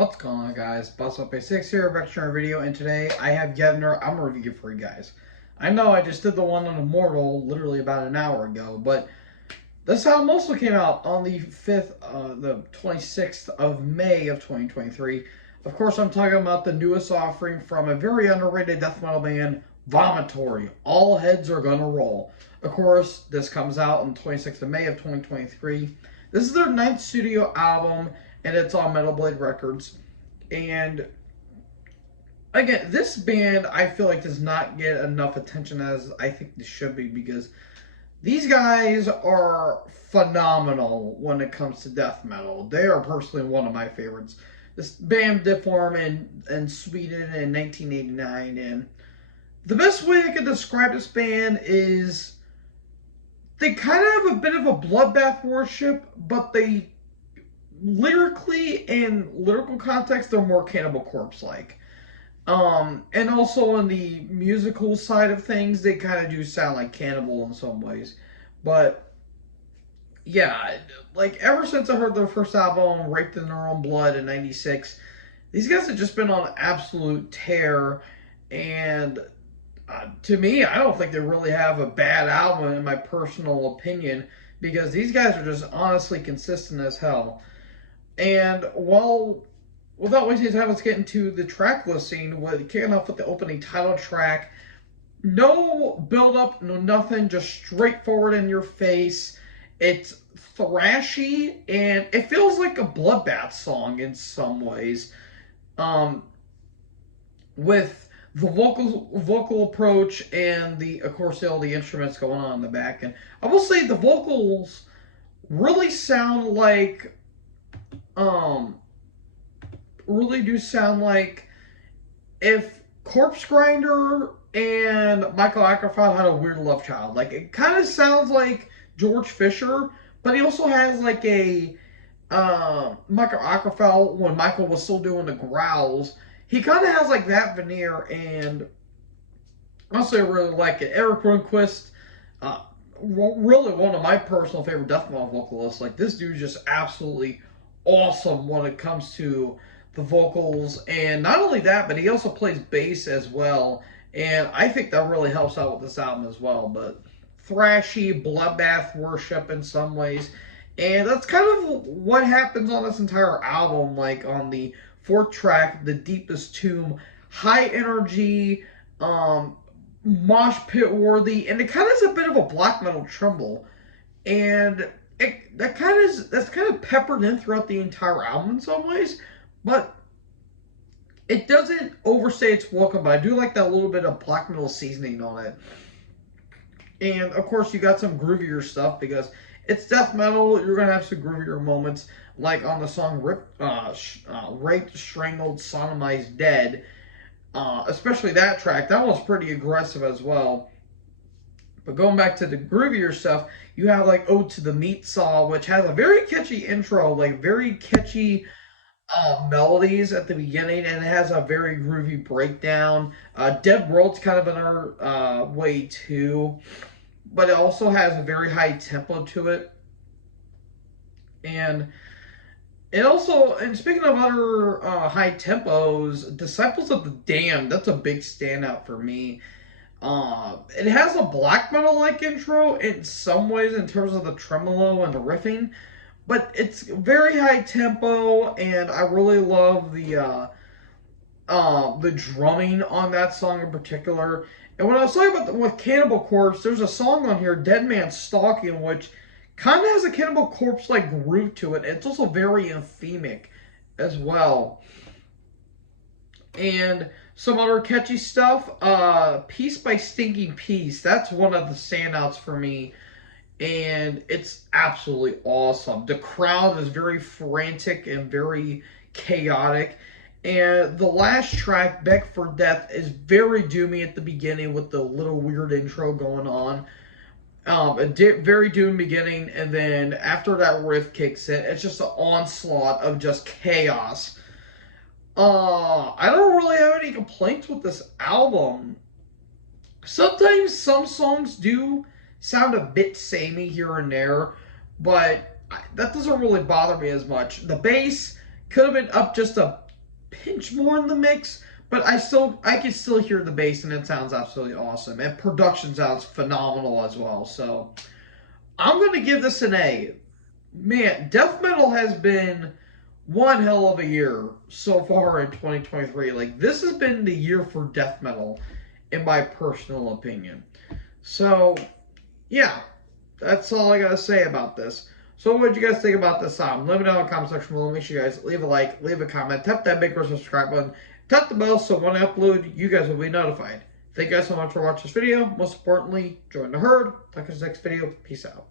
What's going on, guys? Boss Up a 6 here, Vector video, and today I have yet another album review for you guys. I know I just did the one on Immortal literally about an hour ago, but this album also came out on the 26th of May of 2023. Of course, I'm talking about the newest offering from a very underrated death metal band, Vomitory. All heads are gonna roll. Of course, this comes out on the 26th of May of 2023. This is their 9th studio album, and it's on Metal Blade Records. And again, this band I feel like does not get enough attention as I think they should be, because these guys are phenomenal when it comes to death metal. They are personally one of my favorites. This band did form in Sweden in 1989, and the best way I could describe this band is they kind of have a bit of a bloodbath worship, but they lyrically and lyrical context, they're more Cannibal Corpse-like. And also in the musical side of things, they kind of do sound like Cannibal in some ways. But yeah, like ever since I heard their first album, Raped in Their Own Blood in '96, these guys have just been on an absolute tear. And to me, I don't think they really have a bad album in my personal opinion, because these guys are just honestly consistent as hell. And well, without wasting time, let's get into the track listing. Kicking off with the opening title track. No build up, no nothing, just straightforward in your face. It's thrashy, and it feels like a bloodbath song in some ways. With the vocal approach and of course, all the instruments going on in the back. And I will say the vocals really sound like really do sound like if Corpse Grinder and Michael Ackerfeld had a weird love child. Like, it kind of sounds like George Fisher, but he also has like a Michael Ackerfeld when Michael was still doing the growls. He kind of has like that veneer, and also I really like it. Eric Rundquist, really one of my personal favorite death metal vocalists. Like, this dude's just absolutely awesome when it comes to the vocals. And not only that, but he also plays bass as well, and I think that really helps out with this album as well. But thrashy bloodbath worship in some ways, and that's kind of what happens on this entire album. Like on the 4th track, The Deepest Tomb, high energy, mosh pit worthy, and it kind of has a bit of a black metal tremble, and that's kind of peppered in throughout the entire album in some ways, but it doesn't overstay its welcome. But I do like that little bit of black metal seasoning on it. And of course, you got some groovier stuff because it's death metal. You're gonna have some groovier moments, like on the song "Raped, Strangled, Sodomized, Dead." Especially that track. That one's pretty aggressive as well. But going back to the groovier stuff, you have like "Ode to the Meat Saw," which has a very catchy intro, like very catchy melodies at the beginning, and it has a very groovy breakdown. Dead World's kind of another way too, but it also has a very high tempo to it. And it also, and speaking of other high tempos, Disciples of the Damned, that's a big standout for me. It has a black metal-like intro in some ways in terms of the tremolo and the riffing, but it's very high tempo, and I really love the drumming on that song in particular. And when I was talking about with Cannibal Corpse, there's a song on here, Dead Man Stalking, which kind of has a Cannibal Corpse-like groove to it. It's also very anthemic as well. And some other catchy stuff, Peace by Stinking Peace. That's one of the standouts for me, and it's absolutely awesome. The crowd is very frantic and very chaotic. And the last track, Beg for Death, is very doomy at the beginning with the little weird intro going on. Very doomed beginning, and then after that riff kicks in, it's just an onslaught of just chaos. I don't really have any complaints with this album. Sometimes some songs do sound a bit samey here and there, but that doesn't really bother me as much. The bass could have been up just a pinch more in the mix, but I can still hear the bass, and it sounds absolutely awesome. And production sounds phenomenal as well. So I'm gonna give this an A. Man, death metal has been one hell of a year so far in 2023. Like, this has been the year for death metal, in my personal opinion. So, yeah, that's all I gotta say about this. So what did you guys think about this song? Let me know in the comment section below. Make sure you guys leave a like, leave a comment, tap that big red subscribe button, tap the bell so when I upload, you guys will be notified. Thank you guys so much for watching this video. Most importantly, join the herd. Talk to you next video. Peace out.